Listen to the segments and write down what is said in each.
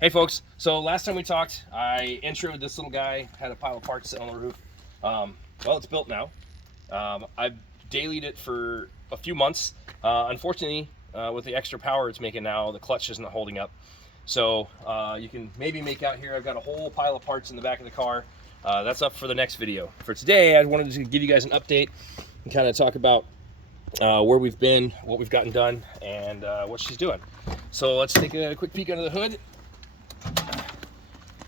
Hey folks, so last time we talked, I introed this little guy, had a pile of parts sitting on the roof. Well, it's built now. I've dailied it for a few months. Unfortunately, with the extra power it's making now, the clutch isn't holding up. So you can maybe make out here, I've got a whole pile of parts in the back of the car. That's up for the next video. For today, I wanted to give you guys an update and kind of talk about where we've been, what we've gotten done, and what she's doing. So let's take a quick peek under the hood.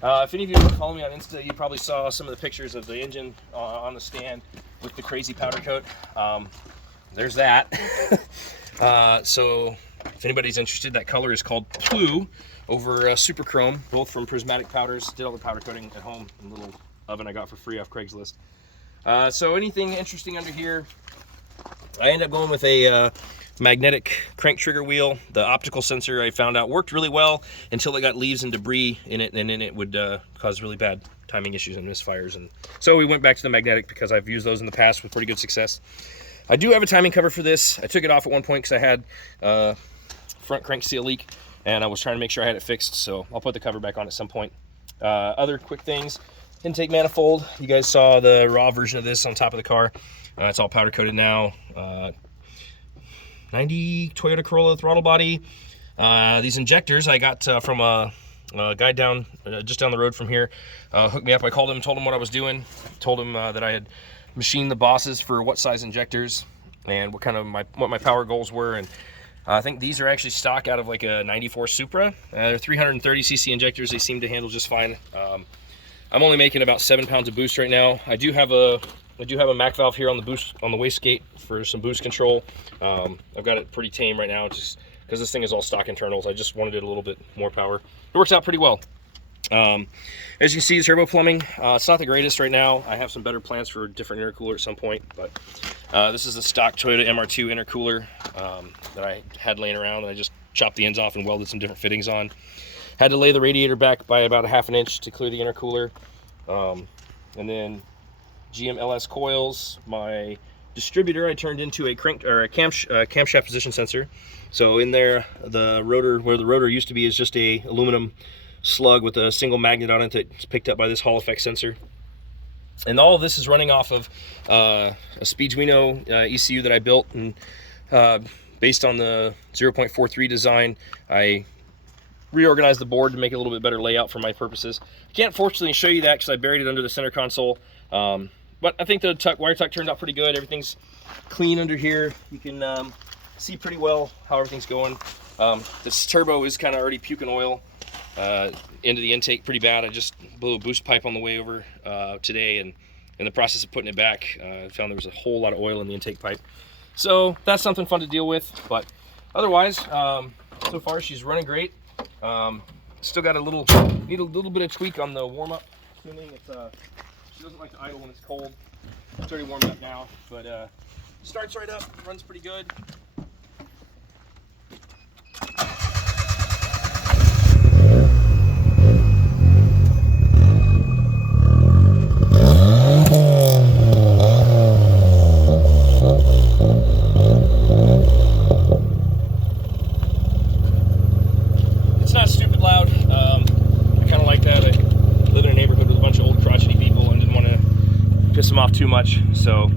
If any of you follow me on Insta, you probably saw some of the pictures of the engine on the stand with the crazy powder coat. There's that. So if anybody's interested, that color is called Blue over Super Chrome, both from Prismatic Powders. Did all the powder coating at home in a little oven I got for free off Craigslist. So anything interesting under here, I ended up going with a magnetic crank trigger wheel. The optical sensor I found out worked really well until it got leaves and debris in it, and then it would cause really bad timing issues and misfires. And so we went back to the magnetic because I've used those in the past with pretty good success. I do have a timing cover for this. I took it off at one point because I had front crank seal leak and I was trying to make sure I had it fixed, so I'll put the cover back on at some point. Other quick things: intake manifold. You guys saw the raw version of this on top of the car. It's all powder coated now. 90 Toyota Corolla throttle body. These injectors I got from a guy just down the road from here. Hooked me up. I called him, told him what I was doing, told him that I had machined the bosses for what size injectors and what kind of what my power goals were. And I think these are actually stock out of like a 94 Supra. They're 330cc injectors. They seem to handle just fine. I'm only making about 7 pounds of boost right now. I do have a Mac valve here on the boost, on the wastegate, for some boost control. I've got it pretty tame right now, just because this thing is all stock internals. I just wanted it a little bit more power. It works out pretty well. As you can see, turbo plumbing, it's not the greatest right now. I have some better plans for a different intercooler at some point, but this is the stock Toyota Mr2 intercooler that I had laying around, and I just chopped the ends off and welded some different fittings on. Had to lay the radiator back by about 1/2 inch to clear the intercooler. And then GMLS coils. My distributor I turned into a camshaft position sensor. So in there, the rotor, where the rotor used to be, is just a aluminum slug with a single magnet on it that's picked up by this Hall effect sensor. And all of this is running off of a Speeduino ECU that I built, and based on the 0.43 design, I reorganized the board to make it a little bit better layout for my purposes. I can't fortunately show you that because I buried it under the center console. But I think the wire tuck turned out pretty good. Everything's clean under here. You can see pretty well how everything's going. This turbo is kind of already puking oil into the intake pretty bad. I just blew a boost pipe on the way over today, and in the process of putting it back, I found there was a whole lot of oil in the intake pipe. So that's something fun to deal with. But otherwise, so far she's running great. Still got need a little bit of tweak on the warm-up tuning. She doesn't like to idle when it's cold. It's already warmed up now, but starts right up, runs pretty good. It's not stupid loud. I kind of like that. I live in a neighborhood with a bunch of old crotchety people and didn't want to piss them off too much, so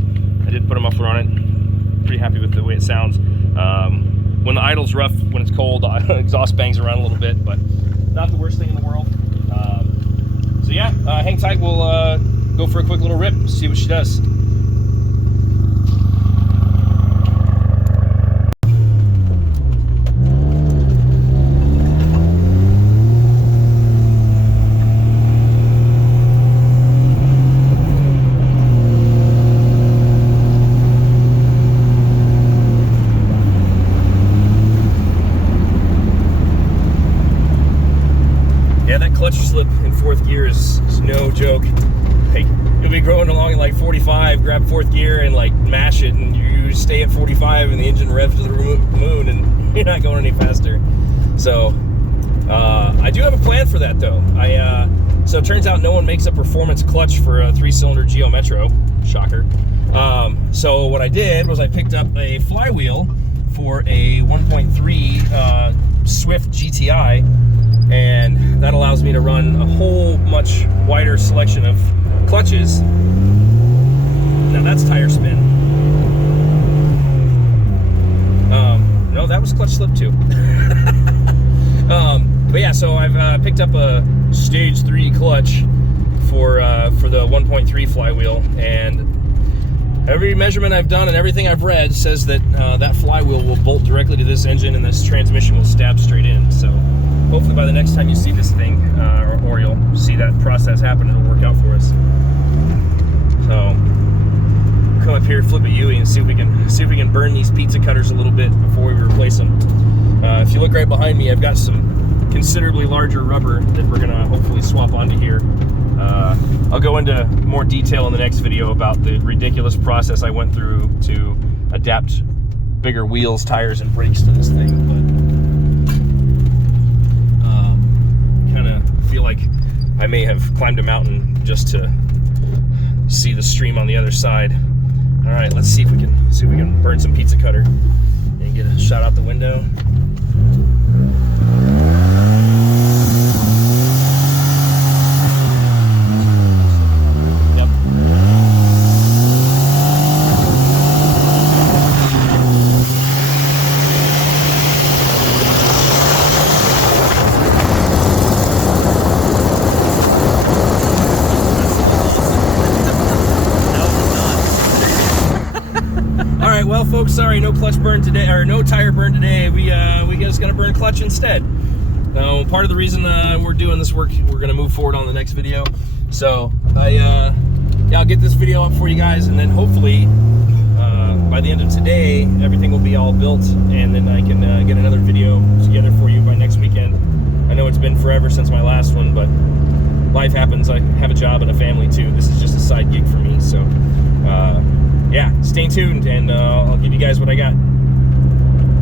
I did put a muffler on it. Pretty happy with the way it sounds. When the idle's rough, when it's cold, the exhaust bangs around a little bit, but not the worst thing in the world. So yeah, hang tight. We'll go for a quick little rip, see what she does. Clutch slip in 4th gear is no joke. Like, you'll be growing along at like 45, grab 4th gear and like mash it, and you stay at 45 and the engine revs to the moon and you're not going any faster. So I do have a plan for that though. So it turns out no one makes a performance clutch for a 3-cylinder Geo Metro. Shocker. So what I did was I picked up a flywheel for a 1.3 Swift GTI, and allows me to run a whole much wider selection of clutches. Now that's tire spin. No, that was clutch slip too. But yeah, so I've picked up a stage 3 clutch for the 1.3 flywheel, and every measurement I've done and everything I've read says that that flywheel will bolt directly to this engine and this transmission will stab straight in. So hopefully by the next time you see this thing, or you'll see that process happen, it'll work out for us. So come up here, flip a Yui, and see if we can burn these pizza cutters a little bit before we replace them. If you look right behind me, I've got some considerably larger rubber that we're gonna hopefully swap onto here. I'll go into more detail in the next video about the ridiculous process I went through to adapt bigger wheels, tires, and brakes to this thing. But kind of feel like I may have climbed a mountain just to see the stream on the other side. All right, let's see if we can burn some pizza cutter and get a shot out the window. Well, folks, sorry, no clutch burn today, or no tire burn today. We just gonna burn clutch instead. Now, part of the reason we're doing this work, we're gonna move forward on the next video. So yeah, I'll get this video up for you guys, and then hopefully by the end of today, everything will be all built, and then I can get another video together for you by next weekend. I know it's been forever since my last one, but life happens. I have a job and a family too. This is just a side gig for me, so. Yeah, stay tuned, and I'll give you guys what I got.